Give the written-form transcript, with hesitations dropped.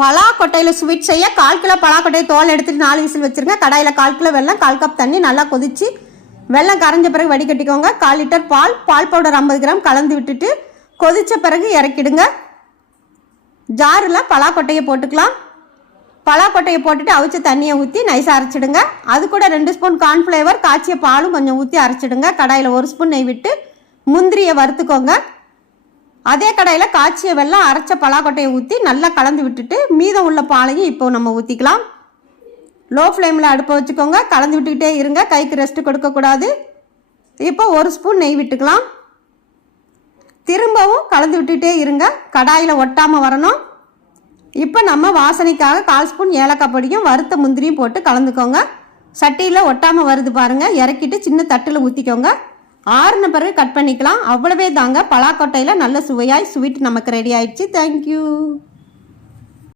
பலாக்கொட்டையில் sweet செய்ய 1/4 kilo பலாக்கொட்டையை தோல் எடுத்துட்டு 4 விசில் வச்சுருங்க. கடாயில் 1/4 கிலோ வெல்லம், 1/4 கப் தண்ணி நல்லா கொதிச்சு வெல்லம் கரைஞ்ச பிறகு வடிகட்டிக்கோங்க. 1/4 லிட்டர் பால் பவுடர் 50 கிராம் கலந்து விட்டுட்டு கொதித்த பிறகு இறக்கிடுங்க. ஜாரில் பலாக்கொட்டையை போட்டுக்கலாம். பலாக்கொட்டையை போட்டுட்டு அவிச்ச தண்ணியை ஊற்றி நைஸாக அரைச்சிடுங்க. அது கூட 2 ஸ்பூன் கார்ன்ஃப்ளேவர், காய்ச்சிய பாலும் கொஞ்சம் ஊற்றி அரைச்சிடுங்க. கடாயில் 1 ஸ்பூன் நெய் விட்டு முந்திரியை வறுத்துக்கோங்க. அதே கடாயில் காய்ச்சிய வெல்லம், அரைச்ச பலாக்கொட்டையை ஊற்றி நல்லா கலந்து விட்டுட்டு மீதம் உள்ள பாலையும் இப்போ நம்ம ஊற்றிக்கலாம். லோ ஃப்ளேமில் அடுப்பை வச்சுக்கோங்க. கலந்து விட்டுக்கிட்டே இருங்க, கைக்கு ரெஸ்ட்டு கொடுக்கக்கூடாது. இப்போ 1 ஸ்பூன் நெய் விட்டுக்கலாம். திரும்பவும் கலந்து விட்டுக்கிட்டே இருங்க, கடாயில் ஒட்டாமல் வரணும். இப்போ நம்ம வாசனைக்காக 1/4 ஸ்பூன் ஏலக்காய் பொடியும் வறுத்த முந்திரியும் போட்டு கலந்துக்கோங்க. சட்டியில் ஒட்டாமல் வருது பாருங்கள். இறக்கிட்டு சின்ன தட்டில் ஊற்றிக்கோங்க. ஆறுன பிறகு கட் பண்ணிக்கலாம். அவ்வளவே தாங்க, பலாக்கொட்டையில் நல்ல சுவையாய் ஸ்வீட் நமக்கு ரெடி ஆயிடுச்சு. தேங்க்யூ.